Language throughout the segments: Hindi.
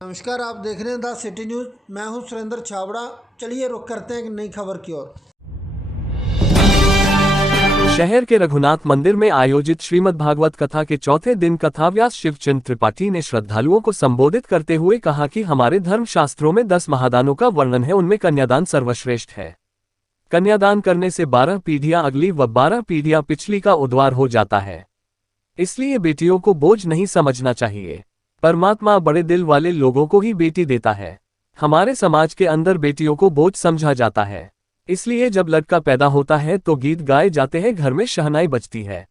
नमस्कार, आप देख रहे हैं द सिटी न्यूज़। मैं हूं सुरेंद्र छाबड़ा। चलिए रुक करते हैं एक नई खबर की ओर। शहर के रघुनाथ मंदिर में आयोजित श्रीमद् भागवत कथा के चौथे दिन कथाव्यास शिवचंद्र त्रिपाठी ने श्रद्धालुओं को संबोधित करते हुए कहा कि हमारे धर्म शास्त्रों में 10 महादानों का वर्णन है, उनमें कन्यादान सर्वश्रेष्ठ है। कन्यादान करने से 12 पीढ़ियां अगली व 12 पीढ़ियां पिछली का उद्धार हो जाता है। इसलिए बेटियों को बोझ नहीं समझना चाहिए। परमात्मा बड़े दिल वाले लोगों को ही बेटी देता है। हमारे समाज के अंदर बेटियों को बोझ समझा जाता है, इसलिए जब लड़का पैदा होता है तो गीत गाए जाते हैं, घर में शहनाई बजती है।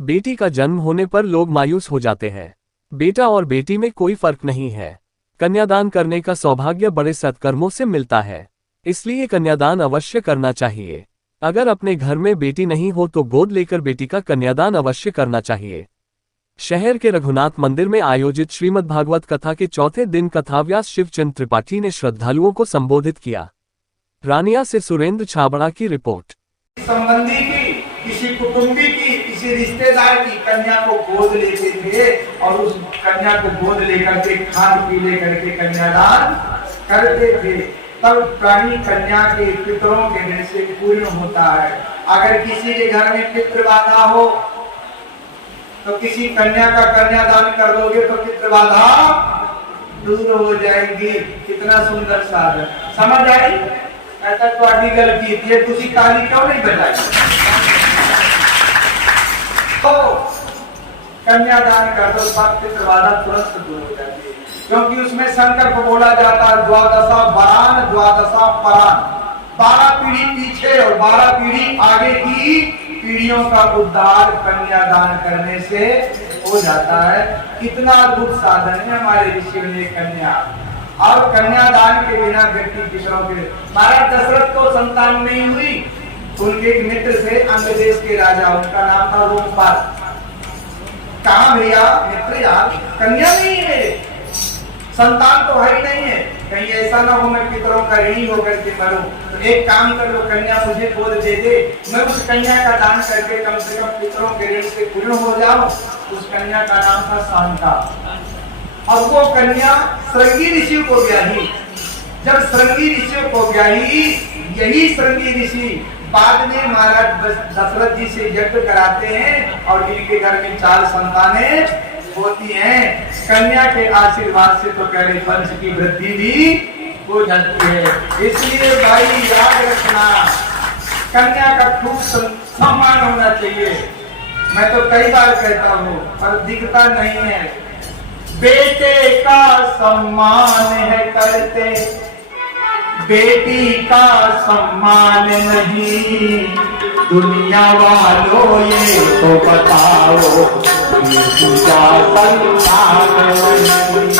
बेटी का जन्म होने पर लोग मायूस हो जाते हैं। बेटा और बेटी में कोई फर्क नहीं है। कन्यादान करने का सौभाग्य बड़े सत्कर्मों से मिलता है, इसलिए कन्यादान अवश्य करना चाहिए। अगर अपने घर में बेटी नहीं हो तो गोद लेकर बेटी का कन्यादान अवश्य करना चाहिए। शहर के रघुनाथ मंदिर में आयोजित श्रीमद् भागवत कथा के चौथे दिन कथाव्यास शिवचंद्र त्रिपाठी ने श्रद्धालुओं को संबोधित किया। रानिया से सुरेंद्र छाबड़ा की रिपोर्ट। संबंधी की, किसी कुटुंबी की, किसी रिश्तेदार की कन्या को गोद लेते थे और उस कन्या को गोद लेकर के खाद पी लेकर के कन्यादान करते थे। तब प्राणी कन्या के पितरों के ऋण से पूर्ण होता है। अगर किसी के घर में पितृ बाधा हो तो किसी कन्या का कन्यादान कर दोगे तो पितृ बाधा दूर हो जाएगी। कितना सुंदर साधन, समझ आई? ऐसा तो आदि गलती थी, तुझी ताली क्यों नहीं बजाई? तो कन्यादान कर दो, सब पितृ बाधा तुरंत दूर हो जाती है, क्योंकि उसमें संकल्प बोला जाता है द्वादशा वरान द्वादशा परान, 12 पीढ़ी पीछे और 12 पीढ़ी आगे की पीढ़ियों का उद्धार कन्यादान करने से हो जाता है। कितना अद्भुत साधन है हमारे ऋषियों ने कन्या। और कन्यादान के बिना व्यक्ति पितरों के, महाराज दशरथ को संतान नहीं हुई, उनके एक मित्र थे अंग देश के राजा, उनका नाम था रोमपाल। कहा भैया मित्र यार, कन्या नहीं है, संतान तो है ही नहीं है, कहीं ऐसा ना हो मैं पितरों का ऋणी होकर के मरूं, तो एक काम कर लो, कन्या मुझे गोद दे दे, मैं उस कन्या का दान करके कम से कम पितरों के ऋण से पूर्ण हो जाऊं। उस कन्या का नाम था शांता। अब वो कन्या श्रृंगी ऋषि को ब्याही। जब श्रृंगी ऋषियों को ब्याही, यही श्रृंगी ऋषि बाद में महाराज दशरथ जी से यज्ञ कराते हैं और इनके घर में 4 संतानें होती हैं। कन्या के आशीर्वाद से तो कह रहे वंश की वृद्धि भी हो जाती है। इसलिए भाई याद रखना, कन्या का खूब सम्मान होना चाहिए। मैं तो कई बार कहता हूँ पर दिखता नहीं है। बेटे का सम्मान है करते, बेटी का सम्मान नहीं। दुनिया वालों ये तो बताओ, ये पूजा संतान नहीं।